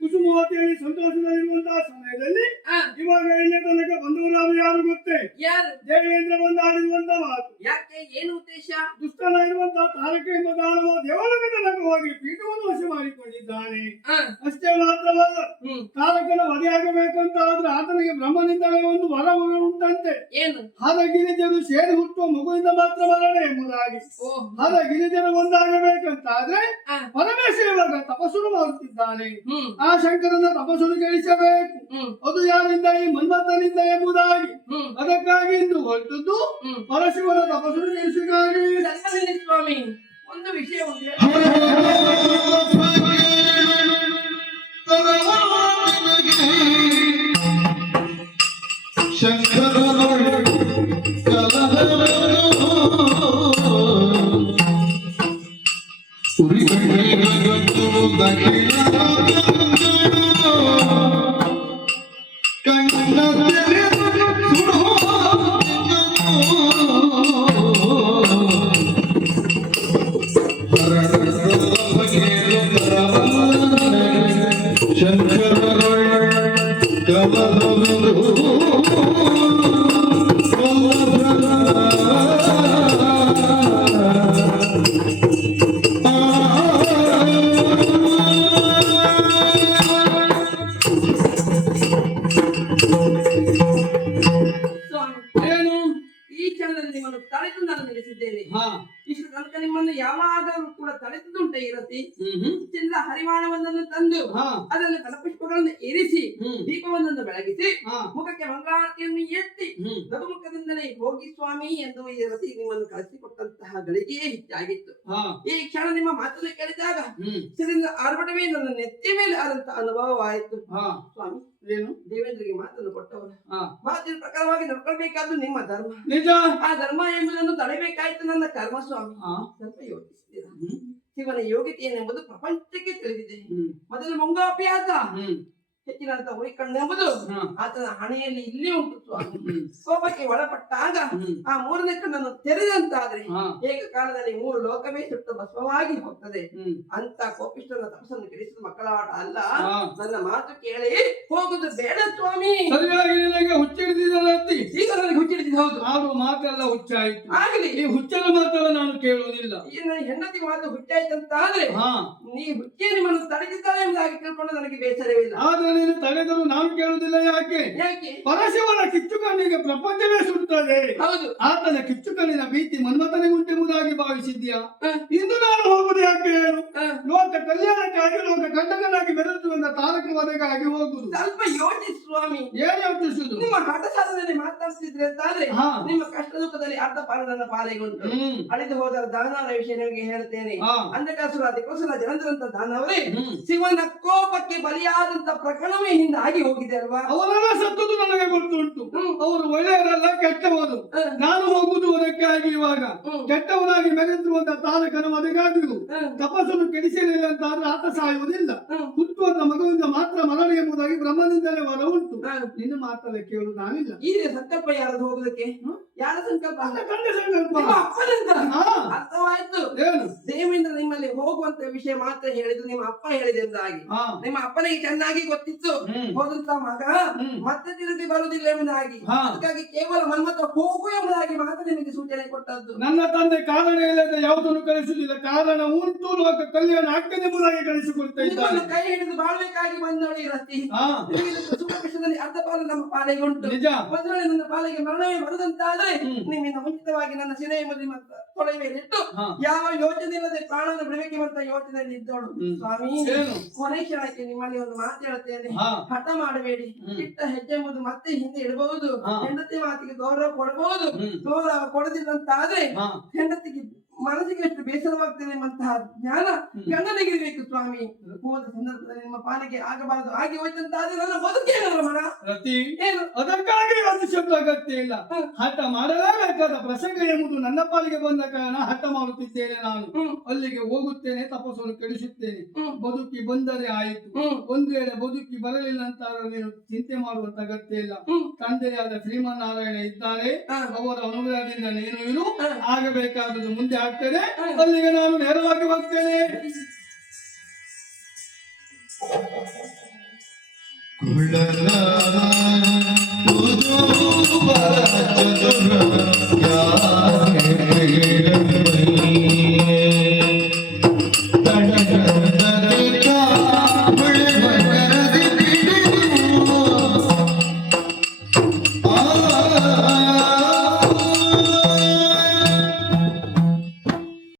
ಕುಸುಮವತಿಯಲ್ಲಿ ಸಂತೋಷದಲ್ಲಿರುವಂತಹ ಸಮಯದಲ್ಲಿ ಇವಾಗ ಇಲ್ಲಿ ತನಕ ಬಂದವರಾರು ಯಾರು ಗೊತ್ತೇ? ಯಾರು? ದೇವೇಂದ್ರ ಬಂದು ಆಡಿರುವಂತ ಮಾತು. ಯಾಕೆ? ಏನು ಉದ್ದೇಶ? ದುಷ್ಟನ ಇರುವಂತಹ ತಾರಕ ಎಂಬ ದಾನವ ದೇವಲೋಕ ತನಕ ಹೋಗಿ ಪೀಠವನ್ನು ವಶ ಮಾಡಿಕೊಂಡಿದ್ದಾನೆ. ಅಷ್ಟೇ ಮಾತ್ರವಲ್ಲ, ತಾರಕನ ವಧೆಯಾಗಬೇಕಂತ ಆದ್ರೆ ಆತನಿಗೆ ಬ್ರಹ್ಮನಿಂದಲೇ ಒಂದು ವರ ಉಂಟಂತೆ. ಏನು? ಹರಗಿರಿಜರು ಸೇರಿ ಹುಟ್ಟುವ ಮಗುವಿಂದ ಮಾತ್ರ ಮರಣ ಎಂಬುದಾಗಿ. ಹರಗಿರಿಜರು ಒಂದಾಗಬೇಕಂತಾದ್ರೆ ಪರಮೇಶ್ವರ ಇವಾಗ ತಪಸ್ಸು ಮಾಡುತ್ತಿದ್ದಾನೆ. ಆ ಶಂಕರನ ತಪಸ್ಸನ್ನು ಗಳಿಸಬೇಕು. ಅದು ಯಾರಿಂದ? ಈ ಮನ್ಮಥನಿಂದ ಎಂಬುದಾಗಿ. ಅದಕ್ಕಾಗಿ ಇಂದು ಹೊರಟದ್ದು ಪರಶಿವನ ತಪಸ್ಸನ್ನು ಗಳಿಸಿಗಾಗಿ. ಸ್ವಾಮಿ, ಒಂದು ವಿಷಯ ಉಂಟು. ಇಷ್ಟು ತನಕ ನಿಮ್ಮನ್ನು ಯಾವಾಗಲೂ ಕೂಡ ತಲೆದುಂಟೆ ಇರತಿ. ಚಿನ್ನ ಹರಿವಾಣವೊಂದನ್ನು ತಂದು ಅದನ್ನು ಫಲಪುಷ್ಪಗಳನ್ನು ಇರಿಸಿ ದೀಪವೊಂದನ್ನು ಬೆಳಗಿಸಿ ಮುಖಕ್ಕೆ ಮಂಗಳಾರತಿಯನ್ನು ಎತ್ತಿ ನಗುಮುಖದಿಂದಲೇ ಹೋಗಿ ಸ್ವಾಮಿ ಎಂದು ಇರತಿ ನಿಮ್ಮನ್ನು ಕಳಿಸಿಕೊಟ್ಟಂತಹ ಗಳಿಗೆಯೇ ಹೆಚ್ಚಾಗಿತ್ತು. ಈ ಕ್ಷಣ ನಿಮ್ಮ ಮಾತನ್ನು ಕೇಳಿದಾಗ ಇದರಿಂದ ಆರ್ಭಟವೇ ನನ್ನ ನೆತ್ತಿ ಮೇಲೆ ಆದಂತಹ ಅನುಭವವಾಯಿತು. ಸ್ವಾಮಿ, ಏನು? ದೇವೇಂದ್ರಿಗೆ ಮಾತನ್ನು ಕೊಟ್ಟವರು ಮಾತಿನ ಪ್ರಕಾರವಾಗಿ ನಡ್ಕೊಳ್ಬೇಕಾದ್ದು ನಿಮ್ಮ ಧರ್ಮ. ನಿಜ. ಆ ಧರ್ಮ ಎಂಬುದನ್ನು ತಡೆಬೇಕಾಯ್ತು ನನ್ನ ಕರ್ಮ. ಸ್ವಾಮಿ, ಸ್ವಲ್ಪ ಯೋಚಿಸಿದ್ದೀರಾ? ಶಿವನ ಯೋಗ್ಯತೆಯನ್ನೆಂಬುದು ಪ್ರಪಂಚಕ್ಕೆ ತಿಳಿದಿದೆ. ಮೊದಲು ಮುಂಗಾಪಿಯಾದ ಹೆಚ್ಚಿನಂತ ಹುರಿಕಣ್ಣೆಂಬುದು ಆತನ ಹಣೆಯಲ್ಲಿ ಇಲ್ಲಿ ಉಂಟು. ಸ್ವಾಮಿ, ಕೋಪಕ್ಕೆ ಒಳಪಟ್ಟಾಗ ಆ ಮೂರನೇ ಕಣ್ಣನ್ನು ತೆರೆದಂತಾದ್ರೆ ಏಕಕಾಲದಲ್ಲಿ 3 ಲೋಕವೇ ಸುಟ್ಟು ಭಸ್ಮವಾಗಿ ಹೋಗ್ತದೆ. ಅಂತ ಕೋಪಿಷ್ಟನ ತಪಸ್ಸನ್ನು ಕೆಡಿಸಿದ ಮಕ್ಕಳ ಆಟ ಅಲ್ಲ. ನನ್ನ ಮಾತು ಕೇಳಿ ಹೋಗುದು ಬೇಡ ಸ್ವಾಮಿ. ಸರಿಯಾಗಿ ನಿನಗೆ ಹುಚ್ಚಿಡಿದಿದ್ದಂತೆ. ಈಗ ನನಗೆ ಹುಚ್ಚಿಡಿದಿದ್ದು ಹೌದು. ಆದ್ರೂ ಮಾತೆಲ್ಲ ಹುಚ್ಚಾಯ್ತು. ಆಗಲಿ, ಈ ಹುಚ್ಚನ ಮಾತೆಲ್ಲ ನಾನು ಕೇಳುವುದಿಲ್ಲ. ಈ ನನ್ನ ಹೆಂಡತಿ ಮಾತು ಹುಚ್ಚಾಯ್ತಂತ ಆದ್ರೆ ನೀ ಹುಚ್ಚೆ ನಿಮ್ಮನ್ನು ತಡೆದಿದ್ದಾಳೆ ಎಂಬುದಾಗಿ ತಿಳ್ಕೊಂಡು ನನಗೆ ಬೇಸರವಿಲ್ಲ. ಆದ್ರೆ ನೀನು ತಡೆದರೂ ನಾನು ಕೇಳುವುದಿಲ್ಲ. ಯಾಕೆ? ಪರಶಿವನ ಕಿಚ್ಚುಕಣ್ಣಿಗೆ ಪ್ರಪಂಚವೇ ಸುಡುತ್ತದೆ. ಹೌದು. ಆತನ ಕಿಚ್ಚುಕಣ್ಣಿನ ಭೀತಿ ಮನ್ಮಥನಿಗೆ ಉಂಟೆಂಬುದಾಗಿ ಭಾವಿಸಿದ್ಯಾ? ಇಂದು ನಾನು ಹೋಗುದು ಯಾಕೆ? ಲೋಕ ಕಲ್ಯಾಣಕ್ಕಾಗಿ ಲೋಕ ಕಂಟಕನಾಗಿ ಬೆರೆಸುವಂತ ತಾರಕ ವಧೆಗಾಗಿ ಹೋಗುದು. ಸ್ವಲ್ಪ ಯೋಚಿಸಿ ಸ್ವಾಮಿ. ಏನು ಯೋಚಿಸುದು? ನಿಮ್ಮ ಹಠ ಸಾಧನೆ ಮಾತಾಡ್ತಿದ್ರೆ ಅಂತಾದ್ರೆ ನಿಮ್ಮ ಕಷ್ಟ ದುಃಖದಲ್ಲಿ ಅರ್ಧ ಪಾಲು ನನ್ನ ಪಾಲಿಗೆ ಉಂಟು. ಅಳಿದು ಹೋದ ದಾನವರ ವಿಷಯ ನಿಮಗೆ ಹೇಳ್ತೇನೆ. ಅಂಧಕಾಸುರ ದಿಕ್ಕೋಸಲ ಜನರಂತ ದಾನವರೇ ಶಿವನ ಕೋಪಕ್ಕೆ ಬಲಿಯಾದಂತ ಪ್ರಕರಣವೇ ಹಿಂದಾಗಿ ಹೋಗಿದೆ ಅಲ್ವಾ? ಅವರೆಲ್ಲ ಸತ್ತದ್ದು ನನಗೆ ಗೊತ್ತುಂಟು. ಅವರು ಒಳ್ಳೆಯವರಲ್ಲ, ಕೆಟ್ಟವರು. ನಾನು ಹೋಗುದು ಅದಕ್ಕಾಗಿ. ಇವಾಗ ಕೆಟ್ಟವನಾಗಿ ಮೆರೆದಿರುವಂತ ತಾರಕನ ವಧೆಗಾಗಿಯೂ ತಪಸ್ಸನ್ನು ಕೆಡಿಸಲಿಲ್ಲ ಅಂತ ಆದ್ರೆ ಆತ ಸಾಯುವುದಿಲ್ಲ. ಹುಟ್ಟುವಂತ ಮಗುವಿಂದ ಮಾತ್ರ ಮರಣ ಎಂಬುದಾಗಿ ಬ್ರಹ್ಮನಿಂದಲೇ ವರ ಉಂಟು. ನಿನ್ನ ಮಾತಲ್ಲ ಕೇಳು ನಾನಿಲ್ಲ. ಈ ಸಂಕಲ್ಪ ಯಾರದು ಹೋಗುದಕ್ಕೆ? ಯಾರ ಸಂಕಲ್ಪ? ಕಂಡ ಸಂಕಲ್ಪ. ಅರ್ಥವಾಯ್ತು. ದೇವೇಂದ್ರ ನಿಮ್ಮಲ್ಲಿ ಹೋಗುವಂತ ವಿಷಯ ಮಾತ್ರ ಹೇಳಿದ್ರು ನಿಮ್ಮ ಅಪ್ಪ ಹೇಳಿದೆ ಎಂದಾಗಿ. ನಿಮ್ಮ ಅಪ್ಪನಿಗೆ ಚೆನ್ನಾಗಿ ಗೊತ್ತಿತ್ತು ಹೋದಂತ ಮಗ ಮತ್ತೆ ತಿರುಗಿ ಬರುವುದಿಲ್ಲ ಎಂಬುದಾಗಿ. ಅದಕ್ಕಾಗಿ ಕೇವಲ ಮನ್ಮಥ ಹೋಗು ಎಂಬುದಾಗಿ ಮಾತ್ರ ನಿಮಗೆ ಸೂಚನೆ ಕೊಟ್ಟದ್ದು. ನನ್ನ ತಂದೆ ಕಾರಣ ಇಲ್ಲದೆ ಯಾವುದನ್ನು ಕಳಿಸುವುದಿಲ್ಲ. ಕಾರಣ ಉಂಟು, ಲೋಕ ಕಲ್ಯಾಣ ಆಗ್ತದೆ ಎಂಬುದಾಗಿ ಕಳಿಸಿಕೊಡ್ತಾ ಇದ್ದಾನೆ. ಕೈ ಹಿಡಿದು ಬಾಳ್ಬೇಕಾಗಿ ಬಂದವಳಿ ರತಿ. ಸುಖ ಕಷ್ಟದಲ್ಲಿ ಅರ್ಧ ಪಾಲು ನಮ್ಮ ಪಾಲಿಗೆ ಉಂಟು. ನಿಜ. ಒಂದು ವೇಳೆ ನನ್ನ ಪಾಲಿಗೆ ಮರಣವೇ ಬರುದಂತಾದ್ರೆ ನಿಮ್ಮಿಂದ ಮುಂಚಿತವಾಗಿ ನನ್ನ ಸಿನೆ ಎಂಬುದು ತೊಳೆ ಮೇಲಿಟ್ಟು ಯಾವ ಯೋಚನೆ ಇಲ್ಲದೆ ಪ್ರಾಣವನ್ನು ಬಿಡಬೇಕೆಂಬಂತ ಯೋಚನೆಯಲ್ಲಿ ಇದ್ದವಳು. ಸ್ವಾಮಿ, ಕೊನೆ ಕ್ಷಣಕ್ಕೆ ನಿಮ್ಮಲ್ಲಿ ಒಂದು ಮಾತು ಹೇಳ್ತೇನೆ. ಹಠ ಮಾಡಬೇಡಿ. ಇಟ್ಟ ಹೆಜ್ಜೆ ಎಂಬುದು ಮತ್ತೆ ಹಿಂದೆ ಇಡಬಹುದು. ಹೆಂಡತಿ ಮಾತಿಗೆ ಗೌರವ ಕೊಡಬಹುದು. ಗೌರವ ಕೊಡದಿದ್ದಂತಾದ್ರೆ ಹೆಂಡತಿಗೆ ಮನಸ್ಸಿಗೆ ಎಷ್ಟು ಬೇಸರವಾಗ್ತದೆ ಎಂಬಂತಹ ಜ್ಞಾನ ಗಂಡನಿಗಿರ್ಬೇಕು ಸ್ವಾಮಿ. ಹೋದ ಸಂದರ್ಭದಲ್ಲಿ ನಿಮ್ಮ ಪಾಲಿಗೆ ಆಗಬಾರದು, ಆಗಿ ಹೋಯ್ತಂತಾದ್ರೆ ನನ್ನ ಬದುಕೇನಲ್ಲ ಮನ. ರತಿ, ಏನು ಅದಕ್ಕಾಗಿ ಒಂದು ಶಬ್ದ ಅಗತ್ಯ ಇಲ್ಲ. ಹಠ ಮಾಡಲೇಬೇಕಾದ ಪ್ರಸಂಗ ಎಂಬುದು ನನ್ನ ಪಾಲಿಗೆ ಬಂದ ಕಾರಣ ಹಠ ಮಾಡುತ್ತಿದ್ದೇನೆ. ನಾನು ಅಲ್ಲಿಗೆ ಹೋಗುತ್ತೇನೆ, ತಪಸ್ಸನ್ನು ಕೆಡಿಸುತ್ತೇನೆ. ಬದುಕಿ ಬಂದರೆ ಆಯಿತು. ಒಂದು ವೇಳೆ ಬದುಕಿ ಬರಲಿಲ್ಲ ಅಂತ ನೀನು ಚಿಂತೆ ಮಾಡುವಂತ ಅಗತ್ಯ ಇಲ್ಲ. ತಂದೆಯಾದ ಶ್ರೀಮನ್ನಾರಾಯಣ ಇದ್ದಾರೆ, ಅವರ ಅನುಗ್ರಹದಿಂದ ನೀನು ಇರು. ಆಗಬೇಕಾದದ್ದು ಮುಂದೆ ಆಗ್ತದೆ. ಅಲ್ಲಿಗೆ ನಾನು ನೇರವಾಗಿ ಬರ್ತೇನೆ. ಕುಳ್ಳಲ